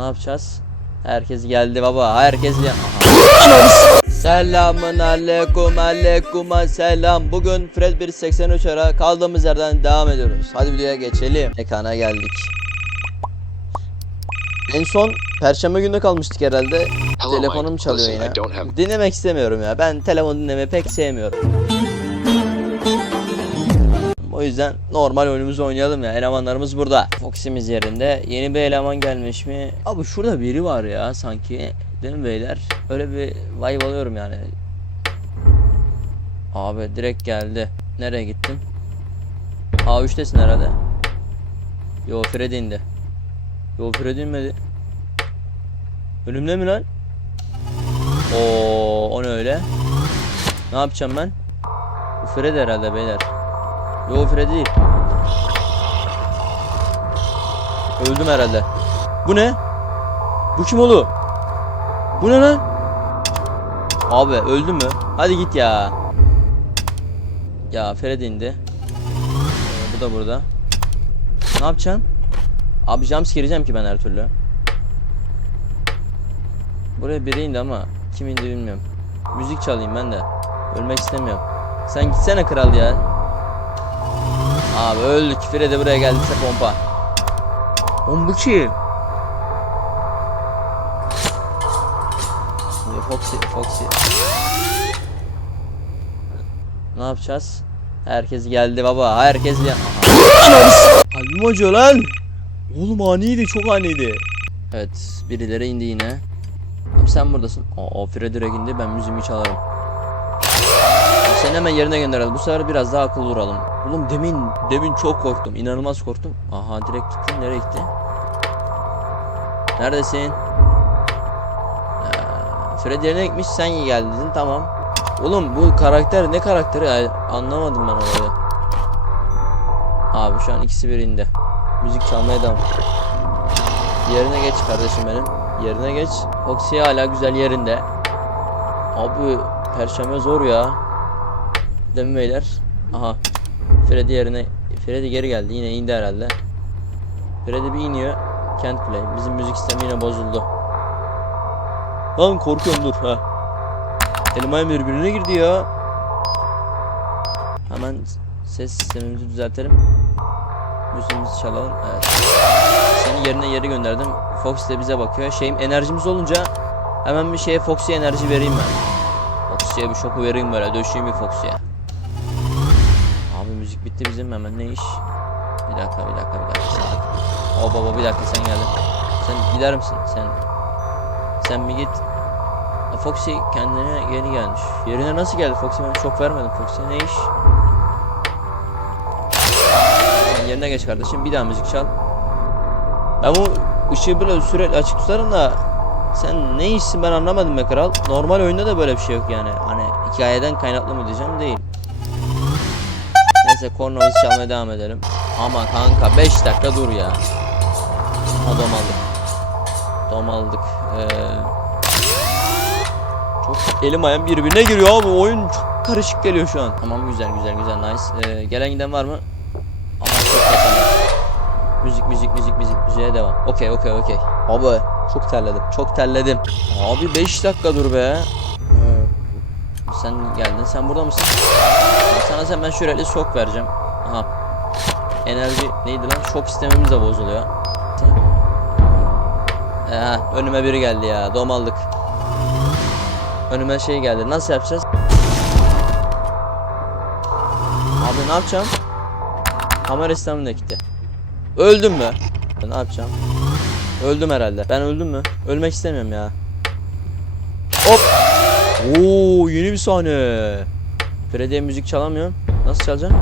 Ne yapacağız? Herkes geldi baba. Herkes ya. Selamun aleyküm aleyküm selam. Bugün Fred 183 ara kaldığımız yerden devam ediyoruz. Hadi videoya geçelim. Ekana geldik. En son perşembe günde kalmıştık herhalde. Telefonum çalıyor yine. Dinlemek istemiyorum ya. Ben telefon dinlemeyi pek sevmiyorum. O yüzden normal oyunumuzu oynayalım ya. Elemanlarımız burada. Fox'imiz yerinde. Yeni bir eleman gelmiş mi? Abi şurada biri var ya sanki. Değil mi beyler? Öyle bir vibe alıyorum yani. Abi direkt geldi. Nereye gittin? A3'tesin herhalde. Yo Fred indi. Yo Fred inmedi. Önümde mi lan? Oo, o ne öyle? Ne yapacağım ben? Fred herhalde beyler. Yo Fred değil. Öldüm herhalde. Bu ne? Bu kim oğlum? Bu ne lan? Abi öldü mü? Hadi git ya. Ya Fred indi. Ee, bu da burada. Ne yapacaksın? Abi jumpscare yiyeceğim ki ben her türlü. Buraya biri indi ama kim indi bilmiyorum. Müzik çalayım ben de. Ölmek istemiyorum. Sen gitsene kral ya. Abi öldük. Fred'e buraya geldiyse pompa. Oğlum bu kim? Foxy, Foxy. Ne yapacağız? Herkes geldi baba. Herkes ya. Kalbim acıyor lan. Oğlum aniydi, çok aniydi. Evet, birileri indi yine. Abi sen buradasın. Aa, Fred direkt indi. Ben müziğimi çalarım. Seni hemen yerine gönderelim. Bu sefer biraz daha akıllı duralım. Oğlum demin demin çok korktum. İnanılmaz korktum. Aha direkt gitti. Nereye gitti? Neredesin? Ee, Fred yerine gitmiş. Sen geldin. Tamam. Oğlum bu karakter ne karakteri? Ay, Anlamadım ben olayı. Abi şu an ikisi birinde. Müzik çalmaya devam. Yerine geç kardeşim benim. Yerine geç. Foxy hala güzel yerinde. Abi perşembe zor ya. Değil beyler? Aha. Freddy yerine Freddy geri geldi. Yine indi herhalde. Freddy bir iniyor. Can't play. Bizim müzik sistemi yine bozuldu. Lan korkuyorum dur ha. Elim birbirine girdi ya. Hemen ses sistemimizi düzeltelim. Müziğimizi çalalım. Evet. Seni yerine yeri gönderdim. Fox de bize bakıyor. Şeyim enerjimiz olunca hemen bir şeye Fox'ye enerji vereyim ben. Fox'ye bir şoku vereyim böyle. Döşeyim bir Fox'ye. Bitti bizim hemen ne iş? Bir dakika bir dakika bir dakika. O baba bir dakika sen geldin. Sen gider misin? Sen sen bir git. Foxy kendine yeni gelmiş. Yerine nasıl geldi Foxy? Ben çok vermedim Foxy'ye. Ne iş? Sen yerine geç kardeşim. Bir daha müzik çal. Ben bu ışığı böyle sürekli açık tutarım da sen ne işsin ben anlamadım be kral. Normal oyunda da böyle bir şey yok yani. Hani hikayeden kaynaklı mı diyeceğim değil. Neyse kornamızı çalmaya devam edelim. Ama kanka 5 dakika dur ya. Ha domaldık. Domaldık. Ee, çok elim ayağım birbirine giriyor abi. Oyun çok karışık geliyor şu an. Tamam güzel güzel güzel nice. Ee, gelen giden var mı? Ama çok kaçamıyor. Müzik müzik müzik müzik müziğe devam. Okey okey okey. Abi çok terledim. Çok terledim. Abi 5 dakika dur be. Ee, sen geldin. Sen burada mısın? Sana sen ben şöyle şok vereceğim. Aha. Enerji neydi lan? Şok sistemimiz de bozuluyor. Ee, önüme biri geldi ya. Domaldık. Önüme şey geldi. Nasıl yapacağız? Abi ne yapacağım? Kamera sistemine gitti. Öldüm mü? Ne yapacağım? Öldüm herhalde. Ben öldüm mü? Ölmek istemiyorum ya. Hop. Oo yeni bir sahne. Freddy'ye müzik çalamıyorum. Nasıl çalacağım?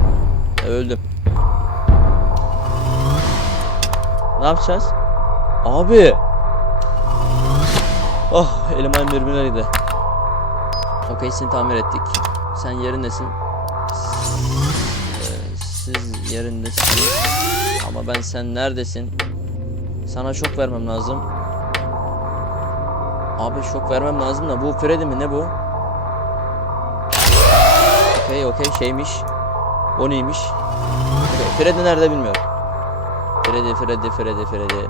E, öldüm. Ne yapacağız? Abi. Oh elim ayağım birbirine. Okey seni tamir ettik. Sen yerindesin. Ee, siz yerindesiniz. Ama ben sen neredesin? Sana şok vermem lazım. Abi şok vermem lazım da bu Freddy mi ne bu? Okey okey şeymiş. O neymiş? Okay, Freddy nerede bilmiyorum. Freddy Freddy Freddy Freddy.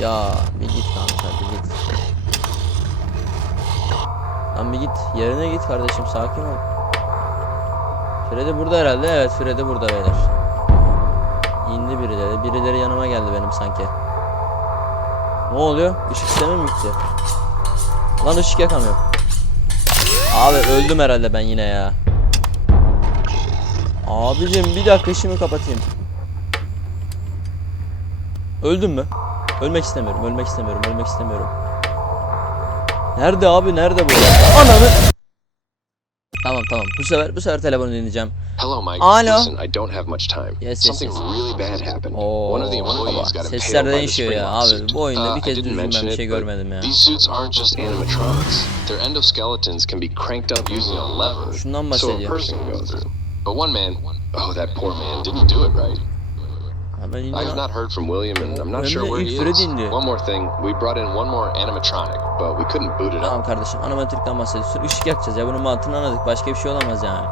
Ya bir git kanka bir git. Lan bir git. Yerine git kardeşim sakin ol. Freddy burada herhalde. Evet Freddy burada beyler. İndi birileri. Birileri yanıma geldi benim sanki. Ne oluyor? Işık sistemi mi gitti? Lan ışık yakamıyor. Abi öldüm herhalde ben yine ya. Abicim bir dakika ışığımı kapatayım. Öldüm mü? Ölmek istemiyorum, ölmek istemiyorum, ölmek istemiyorum. Nerede abi, nerede bu? Ananı! Tamam tamam. Bu sefer bu sefer telefonu dinleyeceğim. Hello, Mike. Hello. Listen, I don't have much time. Yes, yes, Something yes. really bad happened. Oo, One of the employees got impaled Sesler by the değişiyor ya abi. suit. Bu oyunda Uh, bir I kez didn't düzgün ben mention bir şey it, but görmedim ya. These suits aren't just animatronics. Their endoskeletons can be cranked up using a lever, Şundan so a bahsediyor. person can go through. But one man, oh, that poor man, didn't do it right. Hemen indi I have lan. not heard from William, and I'm not sure where he is. indi. One more thing, we brought in one more animatronic, but we couldn't boot it up. Tamam kardeşim animatrikten bahsediyorsun. Işık yakacağız ya bunun mantığını anladık. Başka bir şey olamaz yani.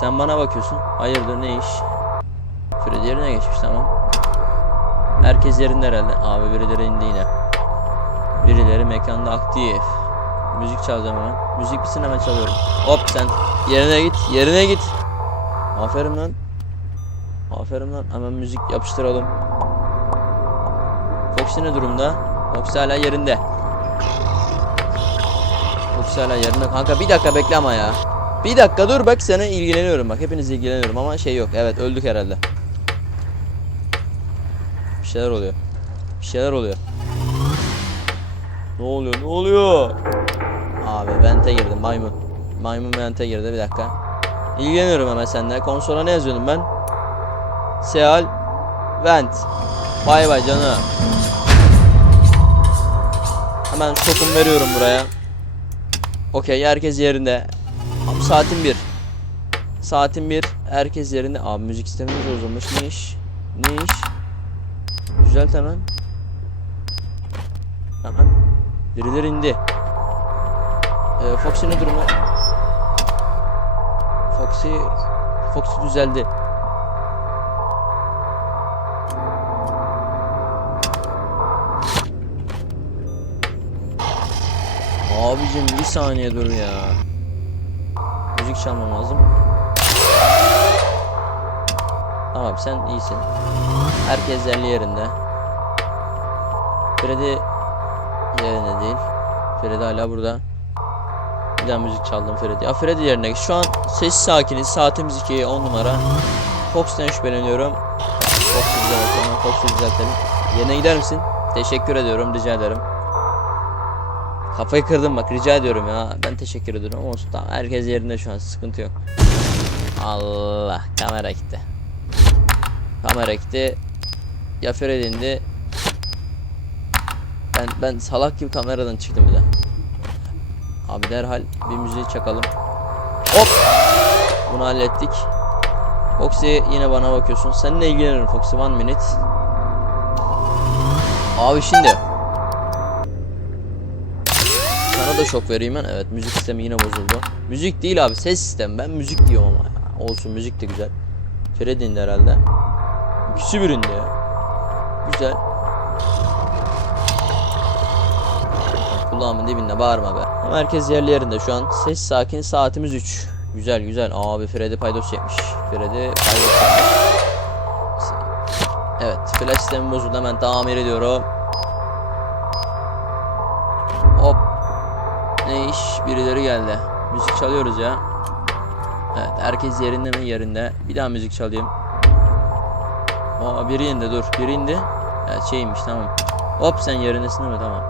Sen bana bakıyorsun. Hayırdır ne iş? Freddy yerine geçmiş tamam. Herkes yerinde herhalde. Abi birileri indi yine. Birileri mekanda aktif. Müzik çalacağım hemen. Müzik bitsin hemen çalıyorum. Hop sen yerine git. Yerine git. Aferin lan. Aferin lan. Hemen müzik yapıştıralım. Foxy ne durumda? Foxy hala yerinde. Foxy hala yerinde. Kanka bir dakika bekle ama ya. Bir dakika dur bak sana ilgileniyorum bak. Hepiniz ilgileniyorum ama şey yok. Evet öldük herhalde. Bir şeyler oluyor. Bir şeyler oluyor. Ne oluyor? Ne oluyor? Abi vente girdim maymun. Maymun vente girdi bir dakika. İlgileniyorum hemen seninle. Konsola ne yazıyordum ben? Seal Vent. Bay bay canım. Hemen şokum veriyorum buraya. Okey herkes yerinde. Abi saatin bir. Saatin bir. Herkes yerinde. Abi müzik sistemimiz bozulmuş. Ne iş? Ne iş? Düzelt hemen. Hemen. Birileri indi. Ee, Foxy ne durumu? Foxy... Foxy düzeldi. Abicim bir saniye dur ya. Müzik çalmam lazım. Tamam sen iyisin. Herkes yerli yerinde. Freddy yerinde değil. Freddy hala burada. Bir daha müzik çaldım Freddy. Ya Freddy yerine. Şu an ses sakiniz. Saatimiz 2 10 numara. Fox'tan şüpheleniyorum. Fox'u bakalım. Fox'u düzeltelim. Yerine gider misin? Teşekkür ediyorum. Rica ederim. Kafayı kırdım bak rica ediyorum ya. Ben teşekkür ediyorum olsun tamam. Herkes yerinde şu an sıkıntı yok. Allah kamera gitti. Kamera gitti. Ya Fred indi. Ben ben salak gibi kameradan çıktım bir de. Abi derhal bir müziği çakalım. Hop. Bunu hallettik. Foxy yine bana bakıyorsun. Seninle ilgilenirim Foxy one minute. Abi şimdi da şok vereyim ben. Evet müzik sistemi yine bozuldu. Müzik değil abi ses sistemi. Ben müzik diyorum ama ya. Olsun müzik de güzel. Fred indi herhalde. İkisi birinde ya. Güzel. Kulağımın dibinde bağırma be. Ama herkes yerli yerinde şu an. Ses sakin saatimiz 3. Güzel güzel. Abi Freddy paydos çekmiş. Freddy paydos çekmiş. Evet flash sistemi bozuldu hemen tamir ediyorum. Birileri geldi. Müzik çalıyoruz ya. Evet, herkes yerinde mi? Yerinde. Bir daha müzik çalayım. Aa, biri indi dur. Biri indi. Evet, şeymiş tamam. Hop sen yerindesin değil mi? Tamam.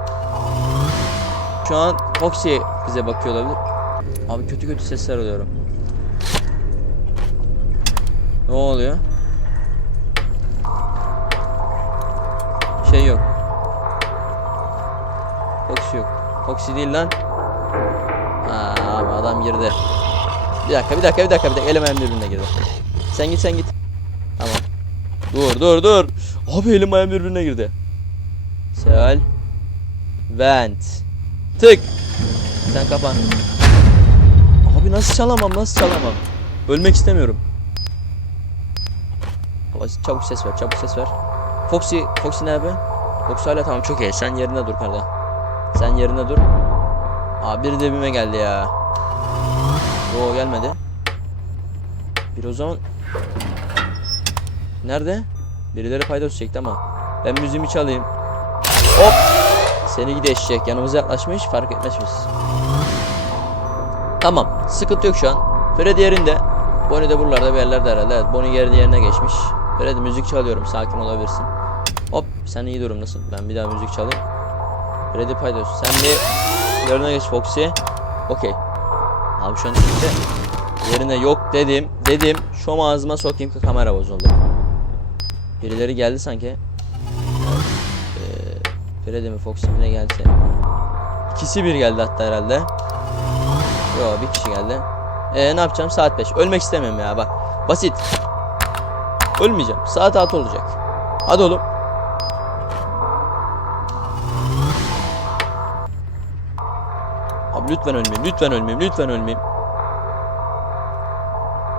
Şu an Foxy bize bakıyor olabilir. Abi kötü kötü sesler alıyorum. Ne oluyor? Şey yok. Foxy yok. Foxy değil lan. Abi adam girdi. Bir dakika bir dakika bir dakika bir dakika elim ayağım birbirine girdi. Sen git sen git. Tamam. Dur dur dur. Abi elim ayağım birbirine girdi. Sel. Vent. Tık. Sen kapan. Abi nasıl çalamam nasıl çalamam. Ölmek istemiyorum. Çabuk ses ver çabuk ses ver. Foxy, Foxy ne abi? Fox hala tamam çok iyi. Sen yerine dur karda. Sen yerine dur. Aa biri dibime geldi ya. Yo gelmedi. Bir o zaman Nerede? Birileri paydos çekti ama ben müziğimi çalayım. Hop! Seni gidi eşek. Yanımıza yaklaşmış fark etmezmiş. Tamam. Sıkıntı yok şu an. Freddy yerinde. Bonnie de buralarda bir yerlerde herhalde. Evet, Bonnie geri yerine geçmiş. Freddy müzik çalıyorum. Sakin olabilirsin. Hop sen iyi durumdasın. Ben bir daha müzik çalayım. Freddy Paydos. Sen bir yerine geç Foxy. Okey. Abi şu an işte yerine yok dedim. Dedim. Şu ağzıma sokayım ki kamera bozuldu. Birileri geldi sanki. Ee, Freddy mi Foxy mi ne gelse. İkisi bir geldi hatta herhalde. Yo bir kişi geldi. Ee, ne yapacağım? Saat 5. Ölmek istemiyorum ya bak. Basit. Ölmeyeceğim. Saat 6 olacak. Hadi oğlum. Lütfen ölmeyeyim. Lütfen ölmeyeyim. Lütfen ölmeyeyim.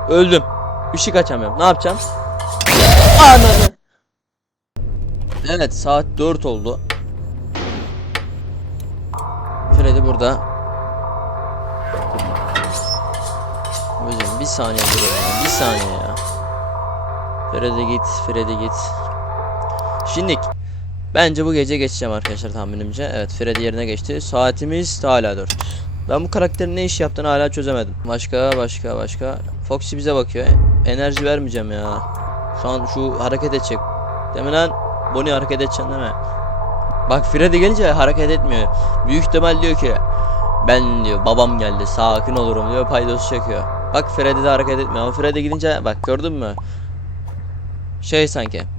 Öldüm. Işık açamıyorum. Ne yapacağım? Ananı. Evet saat 4 oldu. Freddy burada. Hocam bir saniye durun. Bir saniye ya. Freddy git. Freddy git. Şimdi bence bu gece geçeceğim arkadaşlar tahminimce. Evet Freddy yerine geçti. Saatimiz hala 4. Ben bu karakterin ne iş yaptığını hala çözemedim. Başka başka başka. Foxy bize bakıyor. Enerji vermeyeceğim ya. Şu an şu hareket edecek. Demin Bonnie hareket edeceksin değil mi? Bak Freddy gelince hareket etmiyor. Büyük ihtimal diyor ki ben diyor babam geldi sakin olurum diyor paydosu çekiyor. Bak Freddy de hareket etmiyor ama Freddy gidince bak gördün mü? Şey sanki.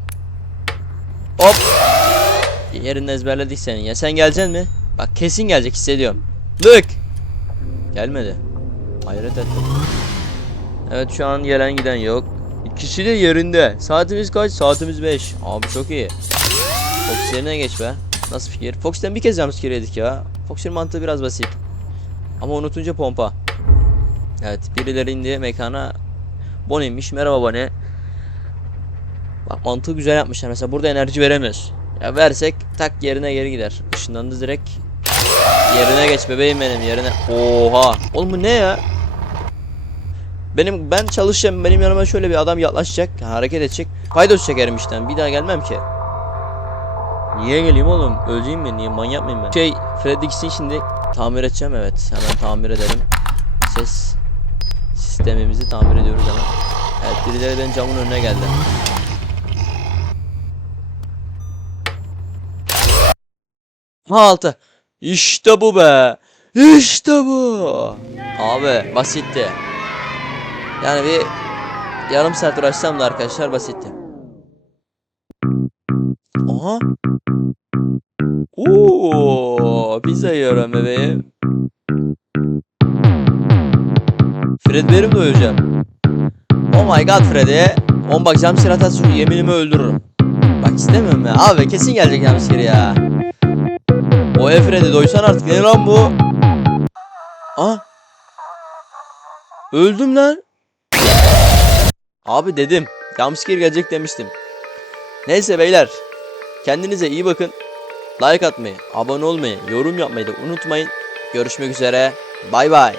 Yerini ezberledik senin ya. Sen geleceksin mi? Bak kesin gelecek hissediyorum. Lık. Gelmedi. Hayret ettim. Evet şu an gelen giden yok. İkisi de yerinde. Saatimiz kaç? Saatimiz 5. Abi çok iyi. Fox yerine geç be. Nasıl fikir? Fox'ten bir kez jumpscare yedik ya. Fox'un mantığı biraz basit. Ama unutunca pompa. Evet birileri indi mekana. Bonnie'miş. Merhaba Bonnie. Bak mantığı güzel yapmışlar. Mesela burada enerji veremiyoruz. Ya versek tak yerine geri gider. Işınlandı direkt. Yerine geç bebeğim benim yerine. Oha. Oğlum bu ne ya? Benim ben çalışacağım. Benim yanıma şöyle bir adam yaklaşacak, hareket edecek. Paydos çekerim işten. Bir daha gelmem ki. Niye geleyim oğlum? Öleceğim mi? Niye manyak mıyım ben? Şey, Freddy ikisini şimdi tamir edeceğim evet. Hemen tamir edelim. Ses sistemimizi tamir ediyoruz hemen. Evet, birileri benim camın önüne geldi. Ha altı. İşte bu be. İşte bu. Abi basitti. Yani bir yarım saat uğraşsam da arkadaşlar basitti. Aha. Oo, pizza yiyorum bebeğim. Fred benim doyuracağım. Oh my god Freddy. On bak jumpscare atarsa yeminimi öldürürüm. Bak istemiyorum ya. Abi kesin gelecek jumpscare ya. O e Freddy doysan artık ne lan bu? Ah. Öldüm lan. Abi dedim. Jumpscare gelecek demiştim. Neyse beyler. Kendinize iyi bakın. Like atmayı, abone olmayı, yorum yapmayı da unutmayın. Görüşmek üzere. Bay bay.